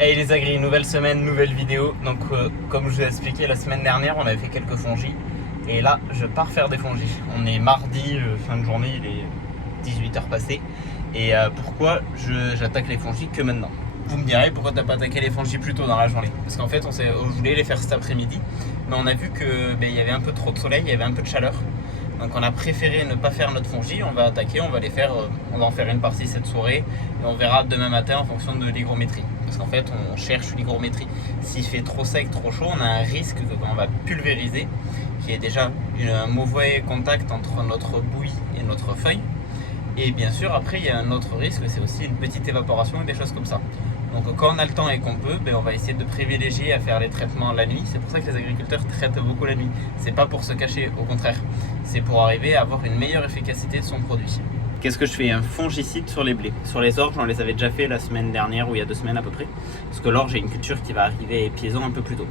Hey les agris, nouvelle semaine, nouvelle vidéo. Donc comme je vous ai expliqué la semaine dernière, on avait fait quelques fongis. Et là, je pars faire des fongis. On est mardi, fin de journée, il est 18h passé. Et pourquoi j'attaque les fongis que maintenant? Vous me direz, pourquoi t'as pas attaqué les fongis plus tôt dans la journée? Parce qu'en fait, on voulait les faire cet après-midi. Mais on a vu que il y avait un peu trop de soleil, il y avait un peu de chaleur. Donc on a préféré ne pas faire notre fongi, on va attaquer, on va en faire une partie cette soirée et on verra demain matin en fonction de l'hygrométrie. Parce qu'en fait on cherche l'hygrométrie. S'il fait trop sec, trop chaud, on a un risque que quand on va pulvériser, qu'il y ait déjà un mauvais contact entre notre bouillie et notre feuille. Et bien sûr après il y a un autre risque, c'est aussi une petite évaporation et des choses comme ça. Donc quand on a le temps et qu'on peut, on va essayer de privilégier à faire les traitements la nuit. C'est pour ça que les agriculteurs traitent beaucoup la nuit. C'est pas pour se cacher, au contraire. C'est pour arriver à avoir une meilleure efficacité de son produit. Qu'est-ce que je fais? Un fongicide sur les blés. Sur les orges, on les avait déjà fait la semaine dernière ou il y a 2 semaines à peu près. Parce que l'orge est une culture qui va arriver piéson un peu plus tôt.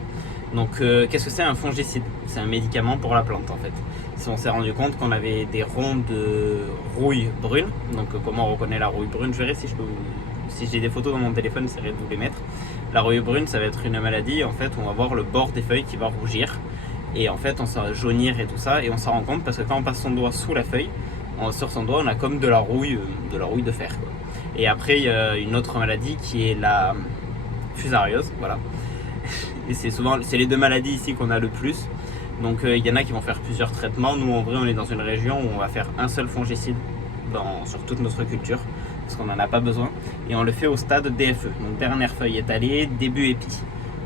Donc qu'est-ce que c'est un fongicide? C'est un médicament pour la plante en fait. Si on s'est rendu compte qu'on avait des ronds de rouille brune, donc comment on reconnaît la rouille brune? Je verrai si j'ai des photos dans mon téléphone, j'essaierai de vous les mettre. La rouille brune, ça va être une maladie en fait où on va voir le bord des feuilles qui va rougir. Et en fait, on va jaunir et tout ça, et on s'en rend compte parce que quand on passe son doigt sous la feuille, sur son doigt, on a comme de la rouille de fer, quoi. Et après, il y a une autre maladie qui est la fusariose, voilà. Et c'est les 2 maladies ici qu'on a le plus. Donc il y en a qui vont faire plusieurs traitements. Nous, en vrai, on est dans une région où on va faire un seul fongicide sur toute notre culture, parce qu'on n'en a pas besoin. Et on le fait au stade DFE, donc dernière feuille étalée, début épi.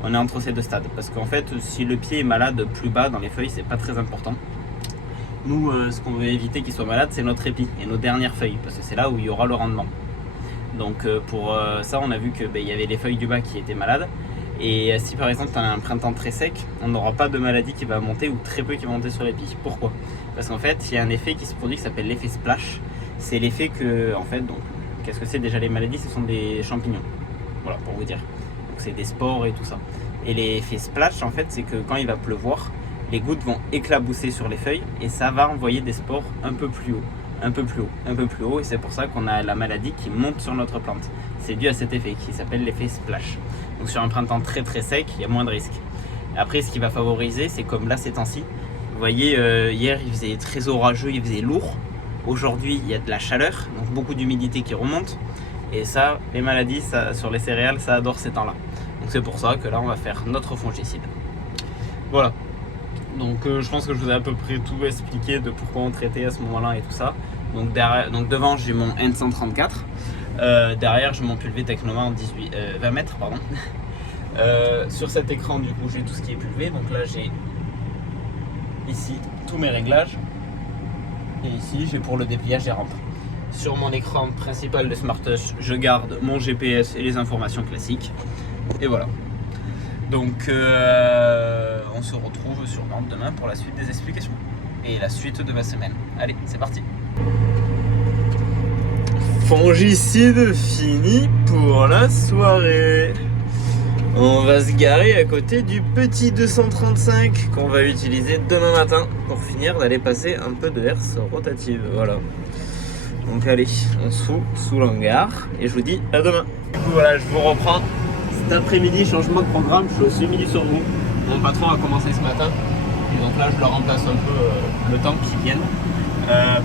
On est entre ces 2 stades, parce qu'en fait, si le pied est malade plus bas dans les feuilles, c'est pas très important. Nous, ce qu'on veut éviter qu'il soit malade, c'est notre épi et nos dernières feuilles, parce que c'est là où il y aura le rendement. Donc pour ça, on a vu qu'il y avait les feuilles du bas qui étaient malades. Et si par exemple tu as un printemps très sec, on n'aura pas de maladie qui va monter ou très peu qui va monter sur l'épi. Pourquoi? Parce qu'en fait, il y a un effet qui se produit qui s'appelle l'effet splash. C'est l'effet que, en fait, donc, qu'est-ce que c'est déjà les maladies? Ce sont des champignons. Voilà, pour vous dire. Donc c'est des spores et tout ça. Et l'effet splash, en fait, c'est que quand il va pleuvoir, les gouttes vont éclabousser sur les feuilles et ça va envoyer des spores un peu plus haut, un peu plus haut, un peu plus haut. Et c'est pour ça qu'on a la maladie qui monte sur notre plante. C'est dû à cet effet qui s'appelle l'effet splash. Donc sur un printemps très très sec, il y a moins de risques. Après, ce qui va favoriser, c'est comme là ces temps-ci. Vous voyez, hier il faisait très orageux, il faisait lourd. Aujourd'hui, il y a de la chaleur, donc beaucoup d'humidité qui remonte. Et ça, les maladies sur les céréales, ça adore ces temps-là. Donc c'est pour ça que là, on va faire notre fongicide. Voilà. Donc je pense que je vous ai à peu près tout expliqué de pourquoi on traitait à ce moment-là et tout ça. Donc, devant, j'ai mon N134. Derrière, j'ai mon pulvé Technoma en 20 mètres. Pardon. Sur cet écran, du coup, j'ai tout ce qui est pulvé. Donc là, j'ai ici tous mes réglages. Et ici, j'ai pour le dépliage des rampes. Sur mon écran principal de SmartTouch, je garde mon GPS et les informations classiques. Et voilà. Donc, on se retrouve sûrement demain pour la suite des explications. Et la suite de ma semaine. Allez, c'est parti. Fongicide fini pour la soirée. On va se garer à côté du petit 235 qu'on va utiliser demain matin pour finir d'aller passer un peu de herse rotative. Voilà. Donc allez, on se fout sous l'hangar et je vous dis à demain. Du coup voilà, je vous reprends. Cet après-midi, changement de programme, je suis aussi midi sur vous. Mon patron a commencé ce matin. Et donc là, je le remplace un peu le temps qu'il vienne.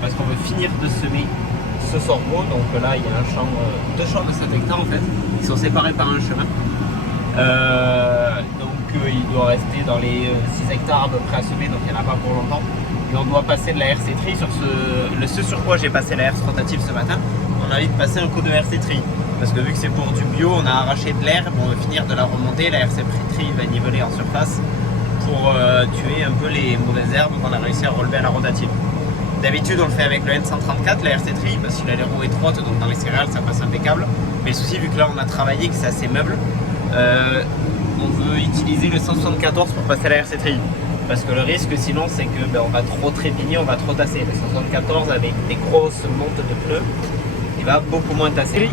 Parce qu'on veut finir de semer ce sorgho. Donc là, il y a un champ, 2 champs de 7 hectares en fait. Ils sont séparés par un chemin. Il doit rester dans les 6 hectares à peu près à semer, donc il n'y en a pas pour longtemps. Et on doit passer de la RC tri sur ce sur quoi j'ai passé la herse rotative ce matin. On a envie de passer un coup de RC tri. Parce que vu que c'est pour du bio, on a arraché de l'herbe, on va finir de la remonter. La RC tri va niveler en surface pour tuer un peu les mauvaises herbes qu'on a réussi à relever à la rotative. D'habitude, on le fait avec le N134, la RC tri, parce qu'il a les roues étroites, donc dans les céréales, ça passe impeccable. Mais le souci, vu que là, on a travaillé, que c'est assez meuble, on veut utiliser le 174 pour passer à la RC tri. Parce que le risque, sinon, c'est que on va trop trépigner, on va trop tasser. Le 174, avec des grosses montes de pneus, il va beaucoup moins tasser.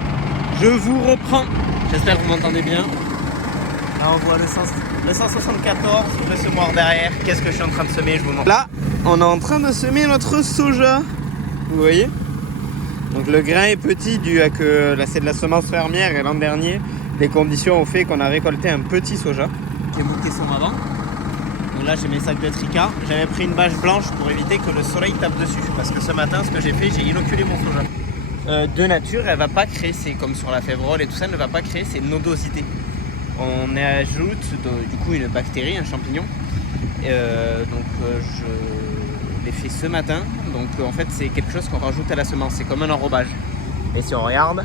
Je vous reprends. J'espère que vous m'entendez bien. Là, on voit le 174, le semoir derrière. Qu'est-ce que je suis en train de semer? Je vous montre. Là, on est en train de semer notre soja. Vous voyez? Donc le grain est petit dû à que là c'est de la semence fermière et l'an dernier Les conditions ont fait qu'on a récolté un petit soja qui est monté son avant. Donc là j'ai mes sacs de tricard. J'avais pris une bâche blanche pour éviter que le soleil tape dessus. Parce que ce matin, ce que j'ai fait, j'ai inoculé mon soja. De nature, elle va pas créer, c'est comme sur la févrole et tout ça, elle ne va pas créer ces nodosités. On y ajoute du coup une bactérie, un champignon. Je l'ai fait ce matin. Donc en fait c'est quelque chose qu'on rajoute à la semence. C'est comme un enrobage. Et si on regarde,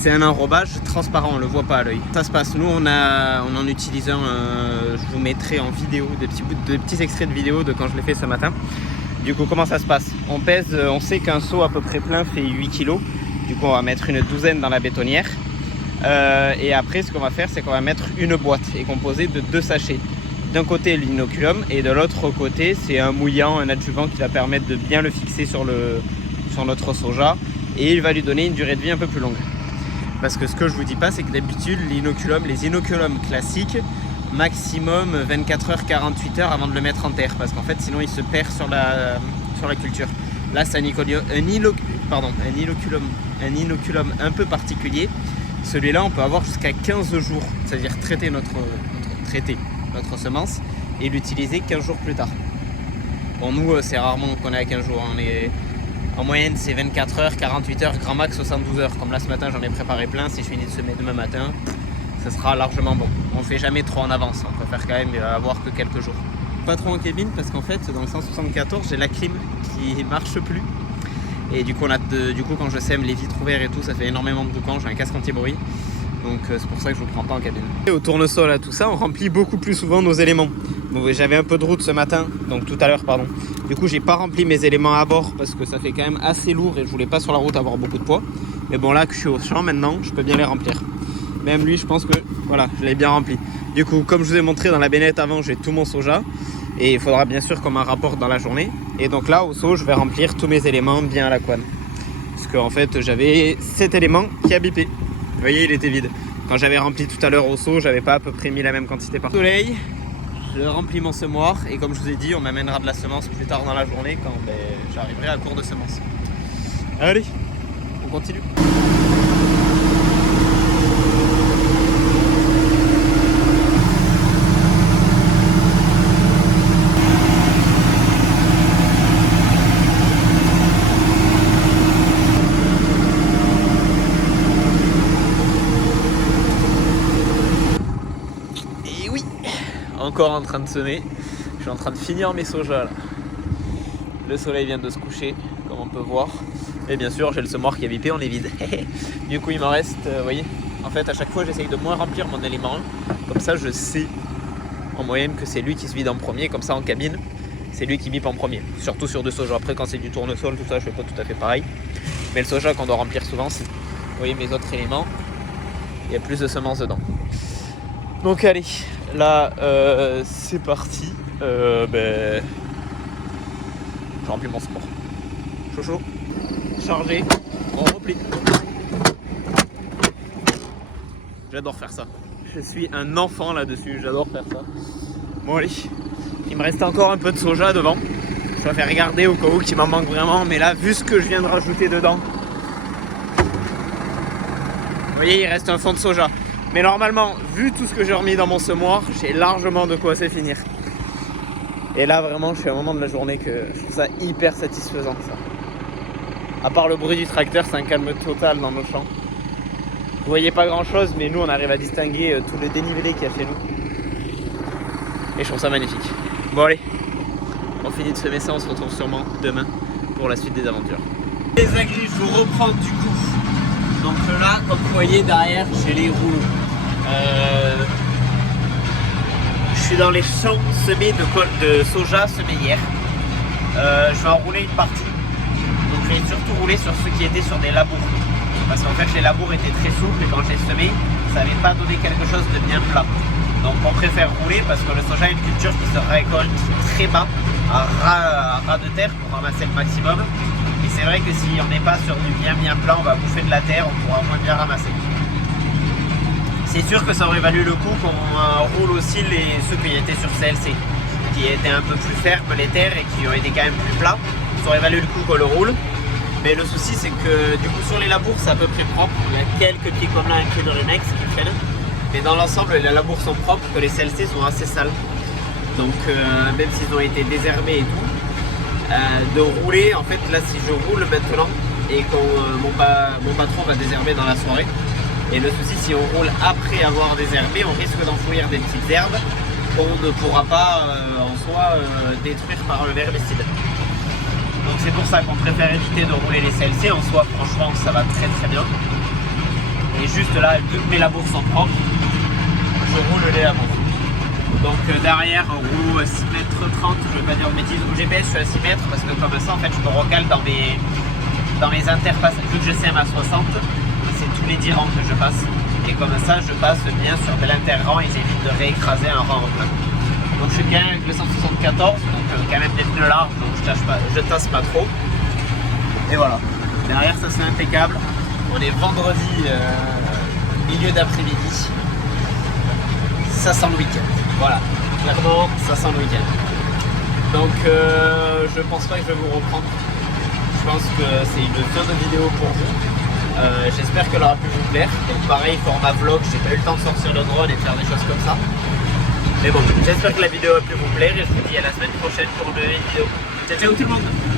c'est un enrobage transparent, on le voit pas à l'œil. Ça se passe, nous on en utilise un, je vous mettrai en vidéo des petits extraits de vidéo de quand je l'ai fait ce matin. Du coup comment ça se passe? On pèse, on sait qu'un seau à peu près plein fait 8 kg. Du coup on va mettre une douzaine dans la bétonnière. Et après ce qu'on va faire c'est qu'on va mettre une boîte et composée de 2 sachets. D'un côté l'inoculum et de l'autre côté c'est un mouillant, un adjuvant qui va permettre de bien le fixer sur notre soja et il va lui donner une durée de vie un peu plus longue. Parce que ce que je vous dis pas c'est que d'habitude les inoculums classiques maximum 24 heures, 48 heures avant de le mettre en terre parce qu'en fait sinon il se perd sur la culture. Là c'est un inoculum un peu particulier. Celui-là on peut avoir jusqu'à 15 jours, c'est-à-dire traiter notre semence et l'utiliser 15 jours plus tard. Bon nous c'est rarement qu'on est à 15 jours, en moyenne c'est 24 heures, 48 heures, grand max 72 heures. Comme là ce matin j'en ai préparé plein, si je finis de semer demain matin, ça sera largement bon. On ne fait jamais trop en avance, on préfère quand même avoir que quelques jours. Pas trop en cabine parce qu'en fait dans le 174 j'ai la clim qui marche plus. Et du coup, quand je sème les vitres ouvertes et tout, ça fait énormément de boucan, j'ai un casque anti-bruit. Donc c'est pour ça que je ne vous prends pas en cabine. Et au tournesol à tout ça, on remplit beaucoup plus souvent nos éléments. Donc j'avais un peu de route ce matin, donc tout à l'heure pardon. Du coup j'ai pas rempli mes éléments à bord parce que ça fait quand même assez lourd et je voulais pas sur la route avoir beaucoup de poids. Mais bon là que je suis au champ maintenant, je peux bien les remplir. Même lui je pense que voilà, je l'ai bien rempli. Du coup comme je vous ai montré dans la bennette avant, j'ai tout mon soja. Et il faudra bien sûr qu'on m'en rapporte dans la journée. Et donc là au seau je vais remplir tous mes éléments bien à la couenne. Parce qu'en fait j'avais 7 éléments qui a bipé. Vous voyez il était vide. Quand j'avais rempli tout à l'heure au seau, j'avais pas à peu près mis la même quantité par soleil. Je remplis mon semoir et comme je vous ai dit, on m'amènera de la semence plus tard dans la journée quand j'arriverai à court de semences. Allez, on continue. Encore en train de semer, je suis en train de finir mes sojas là. Le soleil vient de se coucher comme on peut voir et bien sûr j'ai le semoir qui a bipé, on est vide. Du coup il m'en reste, vous voyez, en fait à chaque fois j'essaye de moins remplir mon élément, comme ça je sais en moyenne que c'est lui qui se vide en premier, comme ça en cabine c'est lui qui bipe en premier, surtout sur 2 sojas. Après quand c'est du tournesol tout ça je fais pas tout à fait pareil, mais le soja qu'on doit remplir souvent c'est, vous voyez mes autres éléments, il y a plus de semences dedans. Donc allez, là c'est parti, je remplis mon sport. Chaud, chargé, on replie. J'adore faire ça. Je suis un enfant là-dessus, j'adore faire ça. Bon allez, il me reste encore un peu de soja devant. Je vais faire regarder au cas où qu'il m'en manque vraiment, mais là vu ce que je viens de rajouter dedans, vous voyez il reste un fond de soja. Mais normalement, vu tout ce que j'ai remis dans mon semoir, j'ai largement de quoi se finir. Et là vraiment, je suis à un moment de la journée que je trouve ça hyper satisfaisant ça. À part le bruit du tracteur, c'est un calme total dans nos champs. Vous voyez pas grand chose, mais nous on arrive à distinguer tout le dénivelé qu'il y a chez nous. Et je trouve ça magnifique. Bon allez, on finit de semer ça, on se retrouve sûrement demain pour la suite des aventures. Les agris, je vous reprends du coup. Donc là, comme vous voyez derrière, j'ai les roues. Je suis dans les champs semés de soja semés hier. Je vais enrouler une partie. Donc je vais surtout rouler sur ceux qui étaient sur des labours. Parce qu'en fait les labours étaient très souples et quand je les semais, ça n'avait pas donné quelque chose de bien plat. Donc on préfère rouler parce que le soja est une culture qui se récolte très bas, à ras de terre pour ramasser le maximum. Et c'est vrai que si on n'est pas sur du bien plat, on va bouffer de la terre, on pourra moins bien ramasser. C'est sûr que ça aurait valu le coup qu'on roule aussi ceux qui étaient sur CLC, qui étaient un peu plus fermes les terres et qui ont été quand même plus plats. Ça aurait valu le coup qu'on le roule. Mais le souci c'est que du coup sur les labours c'est à peu près propre. Il y a quelques petits comme là inclus dans les Nex qui traînent. Mais dans l'ensemble les labours sont propres, que les CLC sont assez sales. Donc même s'ils ont été désherbés et tout, de rouler, en fait là si je roule maintenant et que mon patron va désherber dans la soirée, et le souci si on roule après avoir désherbé, on risque d'enfouir des petites herbes qu'on ne pourra pas en soi détruire par le herbicide. Donc c'est pour ça qu'on préfère éviter de rouler les CLC. En soi franchement ça va très très bien. Et juste là, vu que mes labours sont propres, je roule les labours. Donc derrière roue 6 mètres 30, je vais pas dire de bêtises, au GPS je suis à 6 mètres parce que comme ça en fait je me recale dans mes interpasses, vu que je sais à 60, c'est tous les 10 rangs que je passe. Et comme ça je passe bien sur de l'inter-rang et j'évite de réécraser un rang en plein. Donc je suis bien avec le 174, donc quand même des pneus larges, donc je tasse pas trop. Et voilà, derrière ça c'est impeccable. On est vendredi milieu d'après-midi. Ça sent le week-end. Voilà, clairement, ça sent le week-end. Donc, je pense pas que je vais vous reprendre. Je pense que c'est une fin de vidéo pour vous. J'espère qu'elle aura pu vous plaire. Donc, pareil, format vlog, j'ai pas eu le temps de sortir le drone et de faire des choses comme ça. Mais bon, j'espère que la vidéo a pu vous plaire et je vous dis à la semaine prochaine pour une nouvelle vidéo. Ciao, ciao tout le monde!